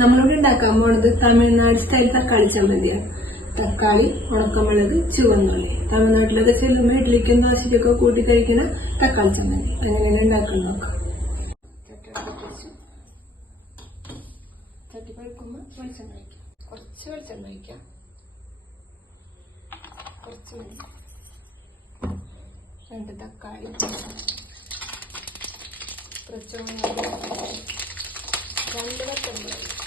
നമ്മളിവിടെ ഉണ്ടാക്കാൻ പോണത് തമിഴ്നാട് സ്റ്റൈൽ തക്കാളി ചമ്മന്തിയാണ് തക്കാളി ഉണക്കമുളക് ചുവന്നുള്ളി. തമിഴ്നാട്ടിലൊക്കെ ചെല്ലുമ്പോൾ ഇഡ്ലിക്കും ദോശയ്ക്കൊക്കെ കൂട്ടി കഴിക്കുന്ന തക്കാളി ചമ്മന്തി. അങ്ങനെയാണ് ഉണ്ടാക്കാൻ നോക്കാം. വെളിച്ചെണ്ണ വെളിച്ചെണ്ണ രണ്ട് തക്കാളി. കുറച്ച് രണ്ട് പച്ചമുളക്.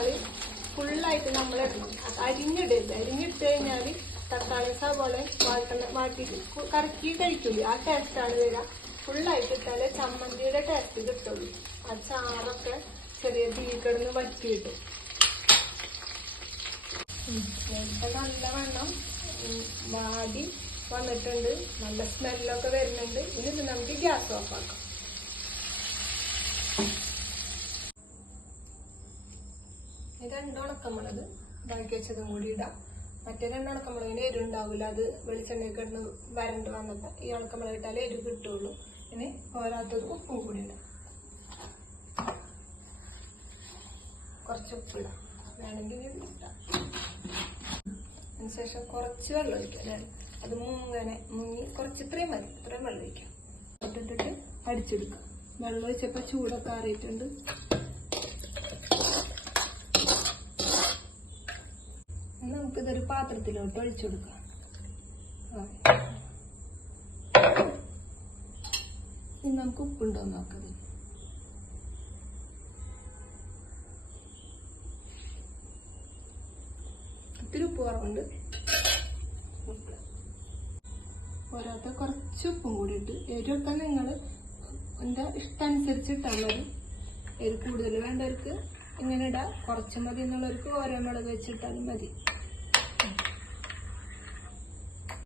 തക്കാളി ഫുള്ളായിട്ട് നമ്മൾ അരിഞ്ഞിടരുത്. അരിഞ്ഞിട്ട് കഴിഞ്ഞാൽ തക്കാളി സവോള വാട്ടണ കു- കറക്കി കഴിക്കില്ലേ ആ ടേസ്റ്റാണ് വരിക ഫുള്ളായിട്ട് ഇട്ടാലേ ചമ്മന്തിയുടെ ടേസ്റ്റ് കിട്ടുള്ളൂ. ആ ചാറൊക്കെ ചെറിയ തീക്കടന്ന് കിടന്ന് വറ്റിയിട്ട് നല്ലവണ്ണം വാടി വന്നിട്ടുണ്ട്. നല്ല സ്മെല്ലൊക്കെ വരുന്നുണ്ട്. ഇനി നമുക്ക് ഗ്യാസ് ഓഫ് ആക്കാം. ഈ രണ്ട് ഇതാക്കി വെച്ചതും കൂടി ഇടാം. മറ്റേ രണ്ട് ഉണക്കമുളകിന് എരിവ് ഉണ്ടാവില്ല അത് വെളിച്ചെണ്ണയിൽ കിടന്ന് വരണ്ട് വന്നപ്പോൾ ഈ ഉണക്കമുളക് ഇട്ടാലേ എരിവ് കിട്ടുള്ളൂ. ഇനി പോരാത്തത് ഉപ്പും കൂടി ഇടാം. കുറച്ച് ഉപ്പിടാം വേണമെങ്കിൽ ഇടാം. അതിനുശേഷം കുറച്ച് വെള്ളം ഒഴിക്കാം ഞാൻ അത് മുങ്ങനെ മുങ്ങി കുറച്ച് ഇത്രയും മതി ഇത്രയും വെള്ളം ഒഴിക്കാം. ഇട്ടിട്ടിട്ട് അടിച്ചെടുക്കാം. വെള്ളം ഒഴിച്ചപ്പോൾ ചൂടൊക്കെ ആറിയിട്ടുണ്ട്. നമുക്കിതൊരു പാത്രത്തിലോട്ട് ഒഴിച്ചു കൊടുക്കുക. നമുക്ക് ഉപ്പുണ്ടോ നോക്കാം. ഒത്തിരി ഉപ്പ് കുറവുണ്ട്. ഉപ്പ്. കുറച്ച് ഉപ്പും കൂടി ഇട്ട് എരിവൊക്കെ നിങ്ങൾ എന്റെ ഇഷ്ടമനുസരിച്ച് ഇട്ടാൽ മതി കൂടുതൽ വേണ്ടവർക്ക് ഇങ്ങനെ ഇടാം. കുറച്ച് മതി എന്നുള്ളവർക്ക് ഓരോ മുളക് വെച്ചിട്ടാലും മതി. Thank you.